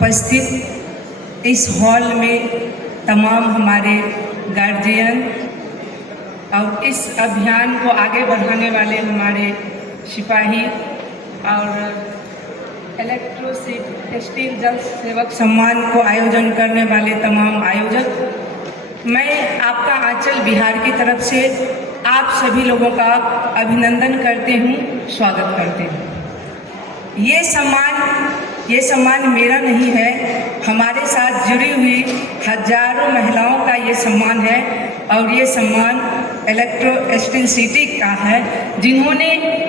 उपस्थित इस हॉल में तमाम हमारे गार्जियन और इस अभियान को आगे बढ़ाने वाले हमारे सिपाही और इलेक्ट्रोसिटी स्टील जल सेवक सम्मान को आयोजन करने वाले तमाम आयोजक, मैं आपका आंचल बिहार की तरफ से आप सभी लोगों का अभिनंदन करती हूँ, स्वागत करती हूँ। ये सम्मान मेरा नहीं है, हमारे साथ जुड़ी हुई हजारों महिलाओं का ये सम्मान है और ये सम्मान इलेक्ट्रो स्टील सिटी का है, जिन्होंने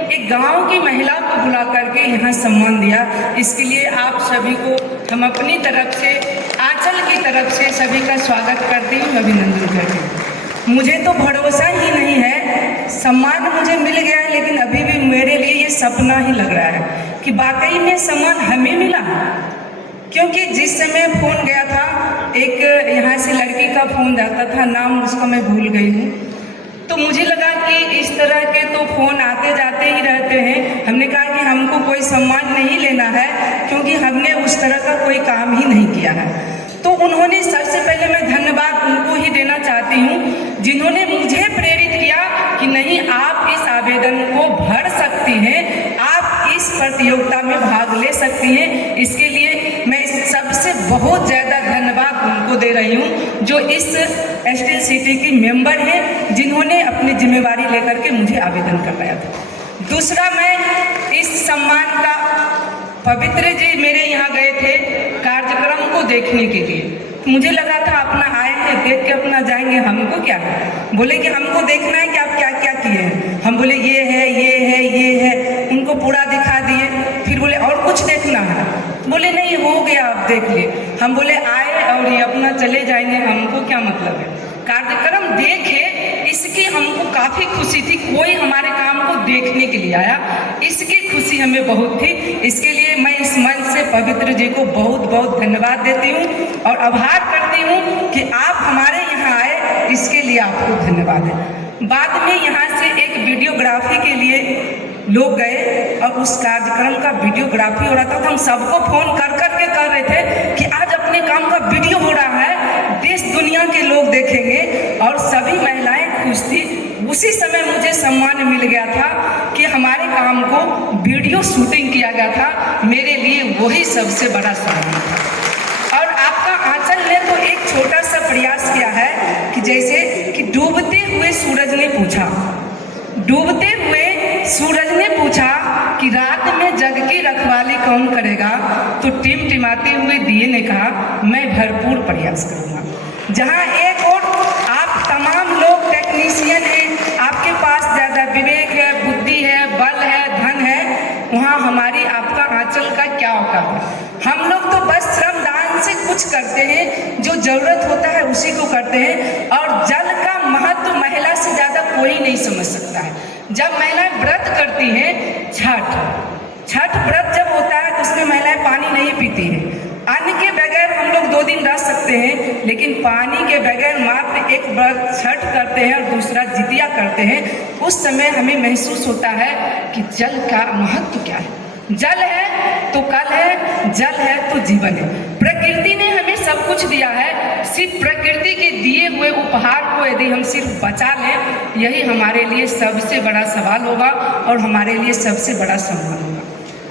एक गांव की महिला को बुला करके यहाँ सम्मान दिया। इसके लिए आप सभी को हम अपनी तरफ से, आंचल की तरफ से सभी का स्वागत करती हूँ, अभिनंदन करती हूँ। मुझे तो भरोसा ही नहीं है, सम्मान मुझे मिल गया है, लेकिन अभी भी मेरे लिए ये सपना ही लग रहा है कि वाकई में सम्मान हमें मिला। क्योंकि जिस समय फ़ोन गया था, एक यहाँ से लड़की का फ़ोन जाता था, नाम उसका मैं भूल गई हूँ, तो मुझे लगा कि इस तरह के तो फ़ोन आते जाते ही रहते हैं। हमने कहा कि हमको कोई सम्मान नहीं लेना है, क्योंकि हमने उस तरह का कोई काम ही नहीं किया है। तो उन्होंने, सबसे पहले मैं धन्यवाद उनको ही देना चाहती हूँ जिन्होंने मुझे प्रेरित किया कि नहीं, आप इस आवेदन को भर सकती हैं, आप इस प्रतियोगिता में भाग ले सकती हैं। इसके लिए मैं सबसे बहुत ज़्यादा धन्यवाद उनको दे रही हूँ जो इस स्टील सिटी की मेंबर हैं, जिन्होंने अपनी जिम्मेवारी लेकर के मुझे आवेदन करवाया था। दूसरा, मैं इस सम्मान का, पवित्र जी मेरे यहाँ गए थे कार्यक्रम को देखने के लिए, मुझे लगा था अपना आए हैं, देख के अपना जाएंगे, हमको क्या है। बोले कि हमको देखना है कि आप क्या क्या किए हैं। हम बोले ये है, ये है, ये है, उनको पूरा दिखा दिए। फिर बोले और कुछ देखना है, बोले नहीं हो गया, आप देख लिए। हम बोले आए और ये अपना चले जाएंगे, हमको क्या मतलब है। कार्यक्रम देखे, इसकी हमको काफ़ी खुशी थी, कोई हमारे काम को देखने के लिए आया, इसकी खुशी हमें बहुत थी। इसके लिए मैं इस मंच से पवित्र जी को बहुत बहुत धन्यवाद देती हूँ और आभार करती हूँ कि आप हमारे यहाँ आए, इसके लिए आपको धन्यवाद है। बाद में यहाँ से एक वीडियोग्राफी के लिए लोग गए और उस कार्यक्रम का वीडियोग्राफी हो रहा था, तो हम सबको फ़ोन कर कर के कह रहे थे कि आज अपने काम का वीडियो हो रहा है, देश दुनिया के लोग देखेंगे, और सभी महिलाएं खुश थी। उसी समय मुझे सम्मान मिल गया था कि हमारे काम को वीडियो शूटिंग किया गया था, मेरे लिए वही सबसे बड़ा सम्मान था। और आपका आंचल ने तो एक छोटा सा प्रयास किया है कि जैसे कि डूबते हुए सूरज ने पूछा, डूबते हुए सूरज ने पूछा कि रात में जग की रखवाली कौन करेगा, तो टिमटिमाते हुए दिए ने कहा मैं भरपूर प्रयास करूँगा। जहाँ एक और आप तमाम लोग टेक्नीशियन हैं, आपके पास ज़्यादा विवेक है, बुद्धि है, बल है, धन है, वहाँ हमारी आपका आंचल का क्या औकात है। हम लोग तो बस श्रमदान से कुछ करते हैं, जो ज़रूरत होता है उसी को करते हैं, और जल का महत्व महिला से ज़्यादा कोई नहीं समझ सकता है। जब महिलाएं व्रत करती हैं, छठ व्रत जब होता है तो उसमें महिलाएं पानी नहीं पीती हैं। अन्न के बगैर हम लोग 2 दिन रह सकते हैं, लेकिन पानी के बगैर मात्र एक व्रत छठ करते हैं और दूसरा जितिया करते हैं। उस समय हमें महसूस होता है कि जल का महत्व क्या है। जल है तो कल है, जल है तो जीवन है। प्रकृति ने हमें सब कुछ दिया है, सिर्फ प्रकृति के दिए हुए उपहार को यदि हम सिर्फ बचा लें, यही हमारे लिए सबसे बड़ा सवाल होगा और हमारे लिए सबसे बड़ा सम्मान होगा।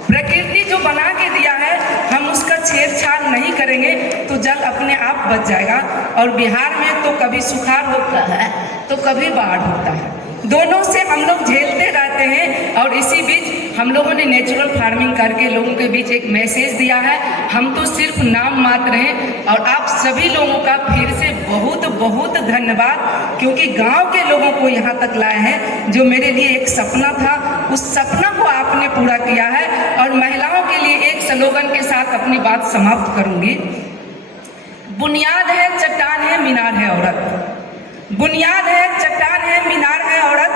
प्रकृति जो बना के दिया है, हम उसका छेड़छाड़ नहीं करेंगे तो जल अपने आप बच जाएगा। और बिहार में तो कभी सुखाड़ होता है तो कभी बाढ़ होता है, दोनों से हम लोग झेलते रहते हैं। और इसी बीच हम लोगों ने नेचुरल फार्मिंग करके लोगों के बीच एक मैसेज दिया है। हम तो सिर्फ नाम मात्र हैं, और आप सभी लोगों का फिर से बहुत बहुत धन्यवाद, क्योंकि गांव के लोगों को यहाँ तक लाए हैं। जो मेरे लिए एक सपना था, उस सपना को आपने पूरा किया है। और महिलाओं के लिए एक स्लोगन के साथ अपनी बात समाप्त करूँगी। बुनियाद है, चट्टान है, मीनार है औरत। बुनियाद है, चट्टान है, मीनार है औरत,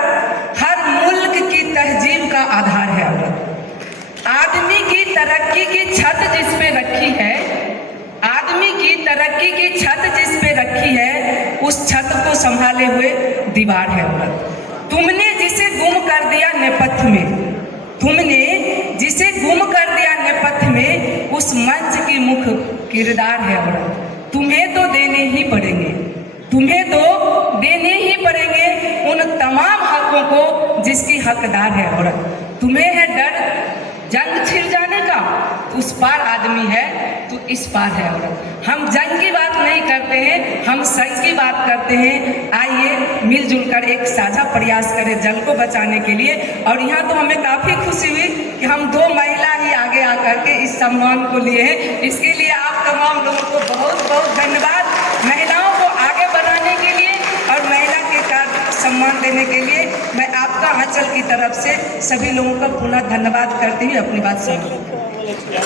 हर मुल्क की तहजीब का आधार है औरत। आदमी की तरक्की की छत जिस पे रखी है, आदमी की तरक्की की छत जिस पे रखी है, उस छत को संभाले हुए दीवार है औरत। तुमने जिसे गुम कर दिया नेपथ्य में, तुमने जिसे गुम कर दिया नेपथ्य में, उस मंच की मुख किरदार है औरत। तुम्हें तो देने ही पड़ेंगे, तुम्हें तो देने ही पड़ेंगे उन तमाम हकों को जिसकी हकदार है औरत। तुम्हें है डर जंग छिड़ जाने का, उस पार आदमी है तो इस पार है औरत। हम जंग की बात नहीं करते हैं, हम संग की बात करते हैं। आइए मिलजुल कर एक साझा प्रयास करें जल को बचाने के लिए। और यहाँ तो हमें काफ़ी खुशी हुई कि हम 2 महिला ही आगे आकर के इस सम्मान को लिए हैं। इसके लिए आप तमाम लोगों को बहुत बहुत धन्यवाद। महिलाओं को आगे बढ़ाने के लिए और महिला के कार्य सम्मान देने के लिए मैं आपका आंचल की तरफ से सभी लोगों का पुनः धन्यवाद करती हुई अपनी बात समाप्त